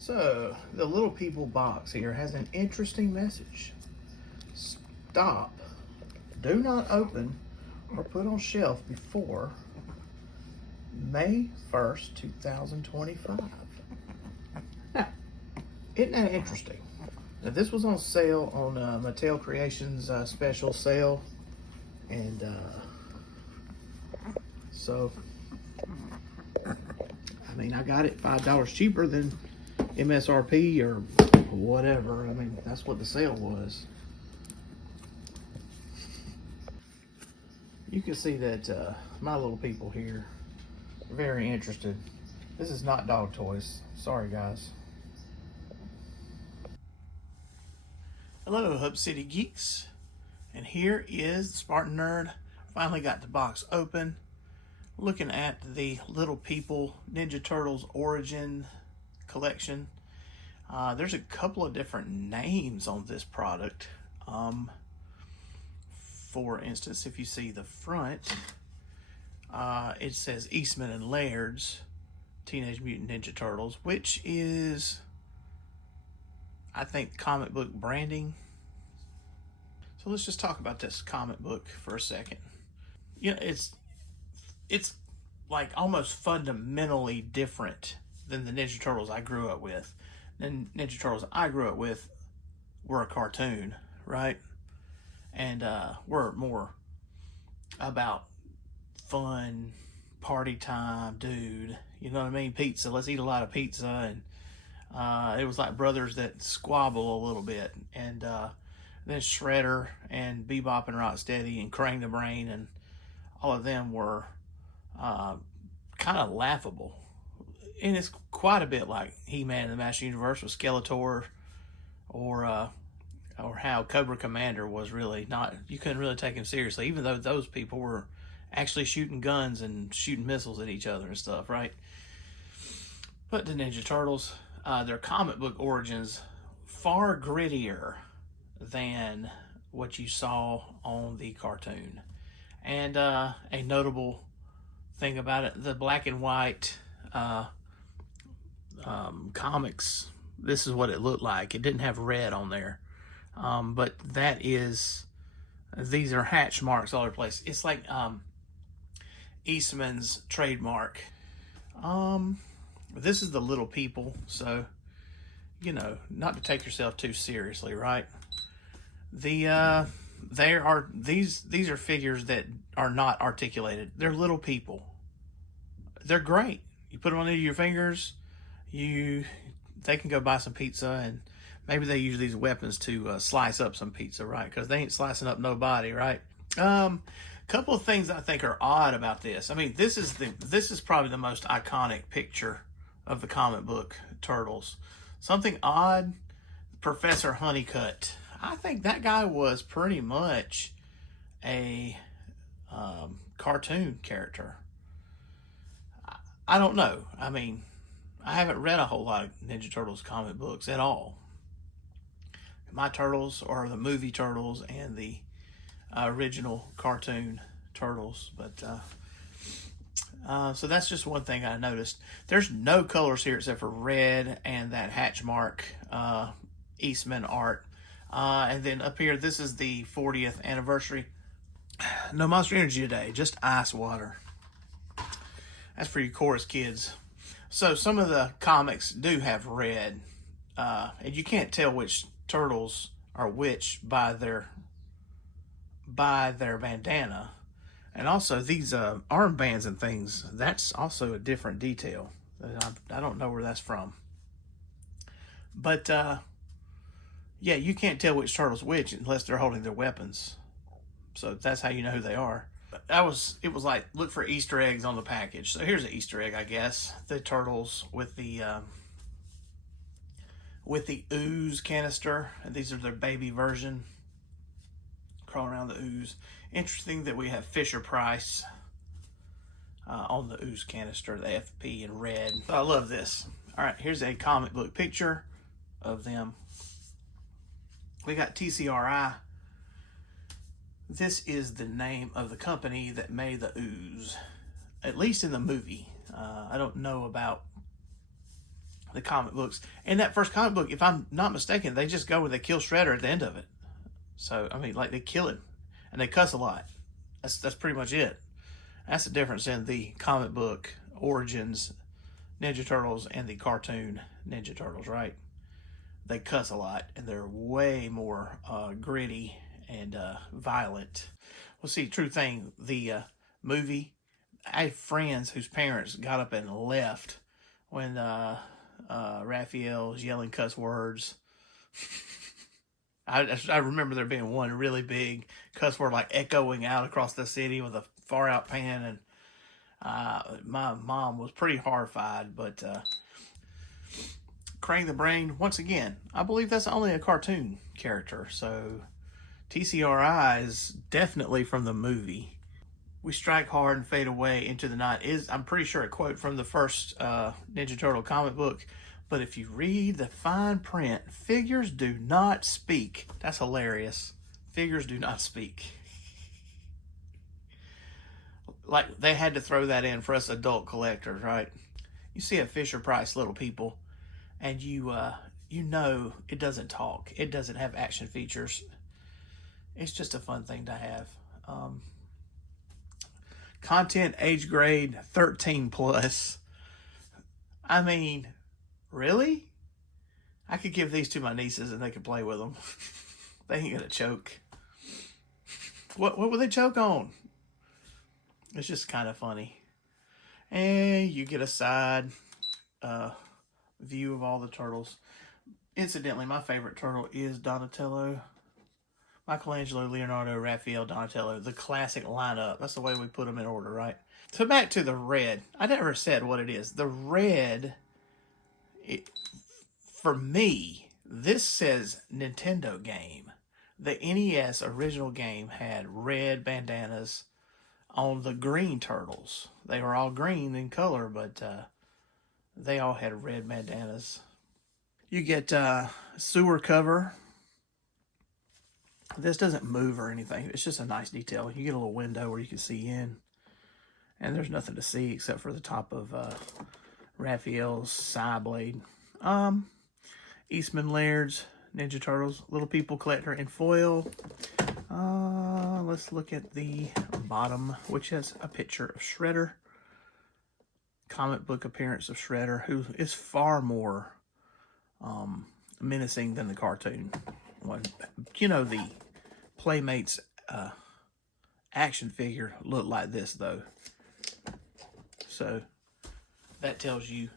So, the Little People box here has an interesting message. Stop. Do not open or put on shelf before May 1st, 2025. Now, isn't that interesting? Now, this was on sale on Mattel Creations special sale. And so, I mean, I got it $5 cheaper than MSRP or whatever. I mean, that's what the sale was. You can see that my little people here are very interested. This is not dog toys. Sorry, guys. Hello, Hub City Geeks. And here is the Spartan Nerd. Finally got the box open. Looking at the Little People Ninja Turtles Origin collection. There's a couple of different names on this product. For instance, if you see the front, it says Eastman and Laird's Teenage Mutant Ninja Turtles, which is, I think, comic book branding. So let's just talk about this comic book for a second. You know, it's like almost fundamentally different than the Ninja Turtles I grew up with. And Ninja Turtles I grew up with were a cartoon, right? And we're more about fun, party time, dude. You know what I mean? Pizza. Let's eat a lot of pizza. And it was like brothers that squabble a little bit. And then Shredder and Bebop and Rocksteady and Krang the Brain and all of them were kind of laughable. And it's quite a bit like He-Man and the Master Universe with Skeletor, or how Cobra Commander was really not, you couldn't really take him seriously, even though those people were actually shooting guns and shooting missiles at each other and stuff, right? But the Ninja Turtles, their comic book origins, far grittier than what you saw on the cartoon. And a notable thing about it, the black and white comics, this is what it looked like. It didn't have red on there. But that is, these are hatch marks all over the place. It's like Eastman's trademark. This is the Little People, so, you know, not to take yourself too seriously, right? These are figures that are not articulated. They're little people. They're great. You put them on your fingers, they can go buy some pizza, and maybe they use these weapons to slice up some pizza, right? Because they ain't slicing up nobody, right? Couple of things I think are odd about this. I mean, this is probably the most iconic picture of the comic book Turtles. Something odd, Professor Honeycutt. I think that guy was pretty much a cartoon character. I don't know. I mean, I haven't read a whole lot of Ninja Turtles comic books at all. My Turtles are the movie Turtles and the original cartoon Turtles. But so that's just one thing I noticed. There's no colors here except for red and that hatch mark Eastman art. And then up here, this is the 40th anniversary. No Monster Energy today, just ice water. That's for you chorus kids. So some of the comics do have red. And you can't tell which turtles are which by their bandana. And also these armbands and things, that's also a different detail. I don't know where that's from. But yeah, you can't tell which turtle's which unless they're holding their weapons. So that's how you know who they are. It was like, look for Easter eggs on the package. So here's an Easter egg, I guess. The turtles with the ooze canister. And these are their baby version. Crawling around the ooze. Interesting that we have Fisher Price on the ooze canister, the FP in red. So I love this. All right, here's a comic book picture of them. We got TCRI. This is the name of the company that made the ooze, at least in the movie. I don't know about the comic books. In that first comic book, if I'm not mistaken, they just go and they kill Shredder at the end of it. So, I mean, like, they kill him. And they cuss a lot. That's pretty much it. That's the difference in the comic book Origins Ninja Turtles and the cartoon Ninja Turtles, right? They cuss a lot, and they're way more gritty and violent. Well, see, true thing, the movie, I have friends whose parents got up and left when Raphael's yelling cuss words. I remember there being one really big cuss word like echoing out across the city with a far out pan, and my mom was pretty horrified. But Krang the Brain, once again, I believe that's only a cartoon character, so TCRI is definitely from the movie. We strike hard and fade away into the night is, I'm pretty sure, a quote from the first Ninja Turtle comic book. But if you read the fine print, figures do not speak. That's hilarious. Figures do not speak. Like, they had to throw that in for us adult collectors, right? You see a Fisher-Price Little People, and you know it doesn't talk. It doesn't have action features. It's just a fun thing to have. Content age grade 13 plus. I mean, really? I could give these to my nieces and they could play with them. They ain't gonna choke. What would they choke on? It's just kind of funny. And you get a side view of all the turtles. Incidentally, my favorite turtle is Donatello. Michelangelo, Leonardo, Raphael, Donatello, the classic lineup. That's the way we put them in order, right? So back to the red. I never said what it is. The red, for me, this says Nintendo game. The NES original game had red bandanas on the green turtles. They were all green in color, but they all had red bandanas. You get sewer cover. This doesn't move or anything. It's just a nice detail. You get a little window where you can see in. And there's nothing to see except for the top of Raphael's side blade. Eastman Laird's Ninja Turtles. Little People Collector in foil. Let's look at the bottom, which has a picture of Shredder. Comic book appearance of Shredder, who is far more menacing than the cartoon one. You know, the Playmates action figure looked like this, though. So that tells you,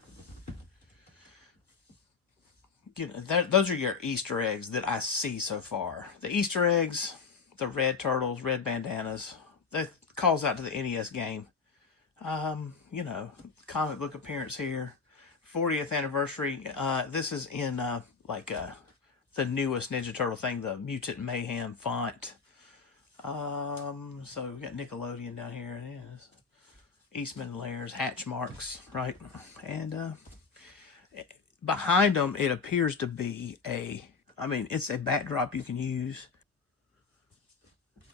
you know, those are your Easter eggs that I see so far. The Easter eggs, the red turtles, red bandanas, that calls out to the NES game. You know, comic book appearance here, 40th anniversary. This is in the newest Ninja Turtle thing, the Mutant Mayhem font. So we got Nickelodeon down here. It is Eastman Laird's hatch marks, right? And behind them, it appears to be it's a backdrop you can use.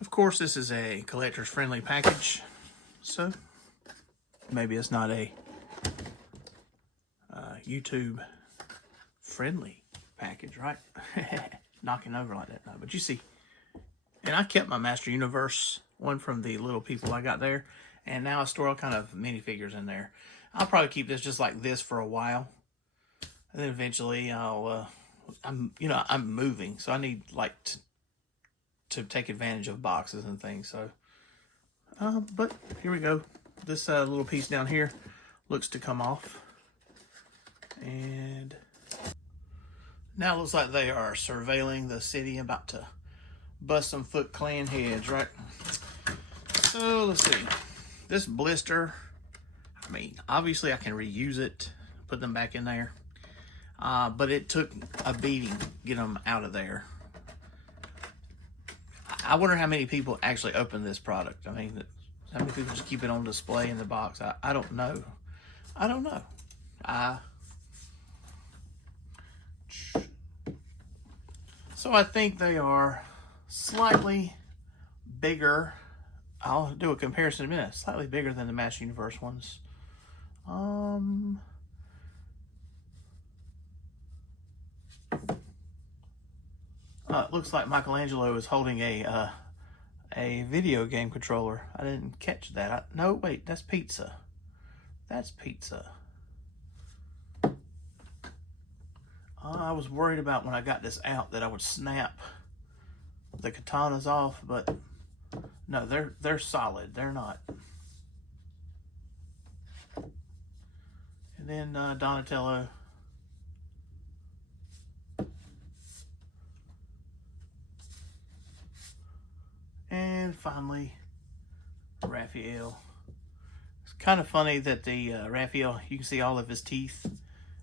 Of course, this is a collector's friendly package, so maybe it's not a YouTube friendly package, right? Knocking over like that. No, but you see, and I kept my Master Universe one from the Little People I got there, and now I store all kind of minifigures in there. I'll probably keep this just like this for a while, and then eventually I'm moving, so I need like to take advantage of boxes and things. So, but here we go. This little piece down here looks to come off, and now it looks like they are surveilling the city, about to bust some Foot Clan heads, right? So let's see. This blister, I mean, obviously I can reuse it, put them back in there. But it took a beating to get them out of there. I wonder how many people actually open this product. I mean, how many people just keep it on display in the box? I don't know. I don't know. So I think they are slightly bigger. I'll do a comparison in a minute. Slightly bigger than the Master Universe ones. It looks like Michelangelo is holding a video game controller. I didn't catch that. No, wait, that's pizza. That's pizza. I was worried about when I got this out that I would snap the katanas off, but no, they're solid. They're not. And then Donatello. And finally, Raphael. It's kind of funny that the Raphael, you can see all of his teeth.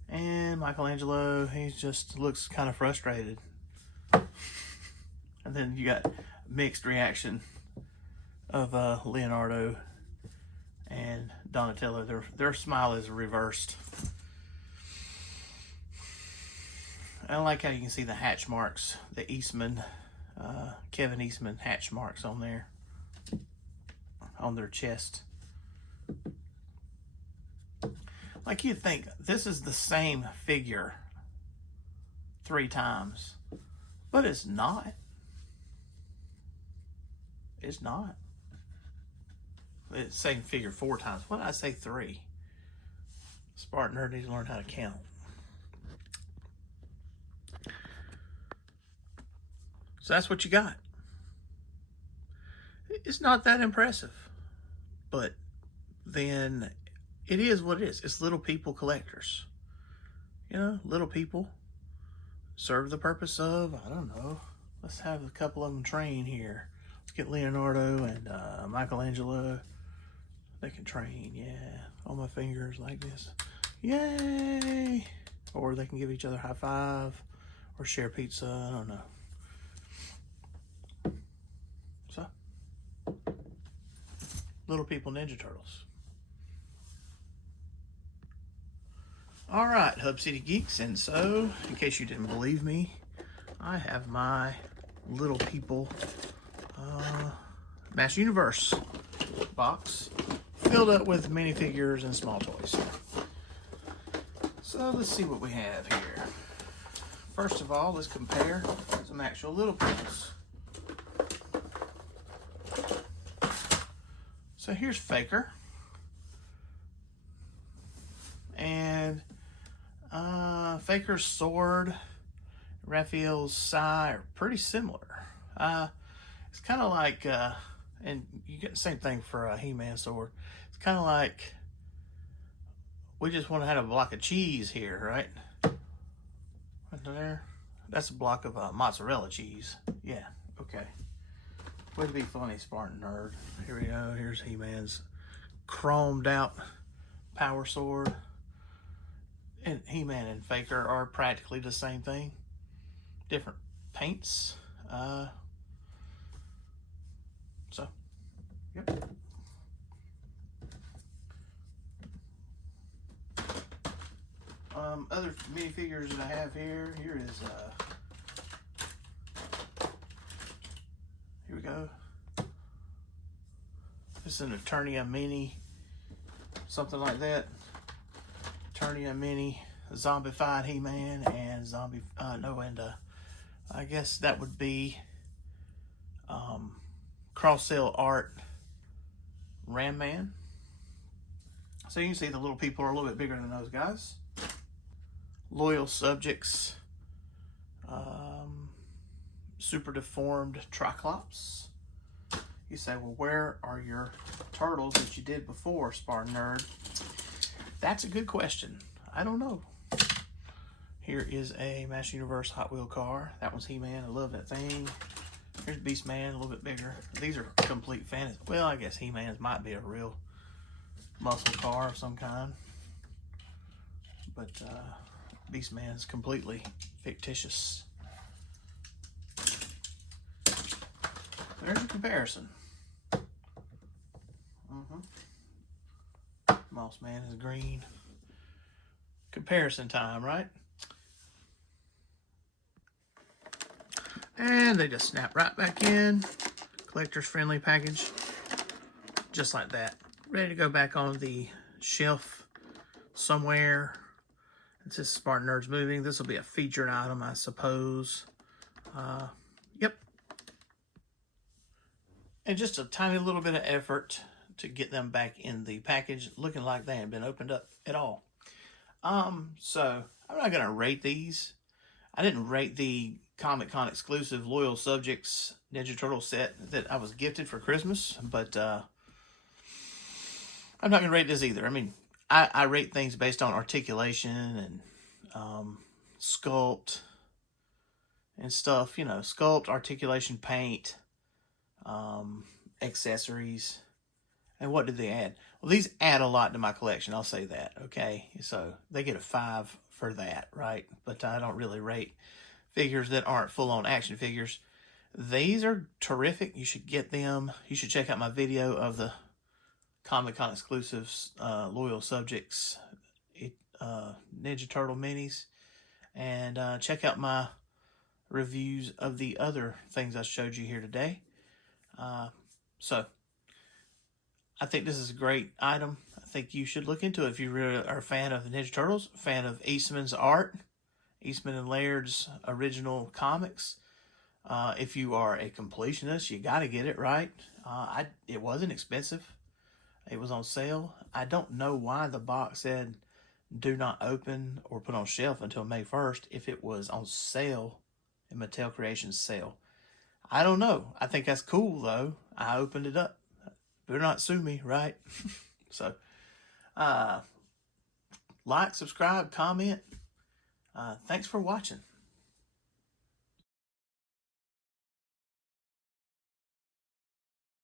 And Michelangelo, he just looks kind of frustrated. And then you got mixed reaction of Leonardo and Donatello. Their smile is reversed. I like how you can see the hatch marks, the Eastman, Kevin Eastman hatch marks on there, on their chest. Like you'd think this is the same figure 3 times, but it's not. It's not. It's the same figure 4 times. What did I say, 3? SpartanNerd needs to learn how to count. So that's what you got. It's not that impressive, but then it is what it is. It's little people collectors. You know, little people serve the purpose of, I don't know, let's have a couple of them train here. Let's get Leonardo and Michelangelo. They can train, yeah, on my fingers like this. Yay! Or they can give each other a high five or share pizza, I don't know. So, Little People Ninja Turtles. All right, Hub City Geeks, and so, in case you didn't believe me, I have my Little People Master Universe box filled up with minifigures and small toys. So let's see what we have here. First of all, let's compare some actual Little Peoples. So here's Faker. And Faker's sword, Raphael's sai are pretty similar. It's kind of like, and you get the same thing for a He-Man sword. It's kind of like we just want to have a block of cheese here, right? Right there. That's a block of mozzarella cheese. Yeah, okay. Would be funny, SpartanNerd. Here we go. Here's He-Man's chromed out power sword. And He-Man and Faker are practically the same thing. Different paints. So, yep. Other minifigures that I have here. Here we go. This is an Eternia Mini. Something like that. Eternia Mini, zombified He-Man, and I guess that would be cross-sale art Ram Man. So you can see the little people are a little bit bigger than those guys. Loyal Subjects, super deformed Triclops. You say, well, where are your turtles that you did before, SpartanNerd? That's a good question. I don't know. Here is a Master Universe Hot Wheel car. That one's He-Man. I love that thing. Here's Beastman, a little bit bigger. These are complete fantasy. Well, I guess He-Man's might be a real muscle car of some kind. But Beastman is completely fictitious. There's a comparison. Moss Man is green. Comparison time, right? And they just snap right back in. Collector's friendly package. Just like that. Ready to go back on the shelf somewhere. Since SpartanNerd's moving, this will be a featured item, I suppose. Yep. And just a tiny little bit of effort to get them back in the package, looking like they haven't been opened up at all. So I'm not gonna rate these. I didn't rate the Comic Con exclusive Loyal Subjects Ninja Turtle set that I was gifted for Christmas, but I'm not gonna rate this either. I mean, I rate things based on articulation and sculpt and stuff. You know, sculpt, articulation, paint, accessories. And what did they add? Well, these add a lot to my collection. I'll say that, okay? So they get a 5 for that, right? But I don't really rate figures that aren't full-on action figures. These are terrific. You should get them. You should check out my video of the Comic-Con exclusives, Loyal Subjects, Ninja Turtle minis. And check out my reviews of the other things I showed you here today. So I think this is a great item. I think you should look into it if you really are a fan of the Ninja Turtles, a fan of Eastman's art, Eastman and Laird's original comics. If you are a completionist, you got to get it, right? It wasn't expensive. It was on sale. I don't know why the box said do not open or put on shelf until May 1st if it was on sale in Mattel Creations sale. I don't know. I think that's cool, though. I opened it up. Better not sue me, right? So, like, subscribe, comment. Thanks for watching.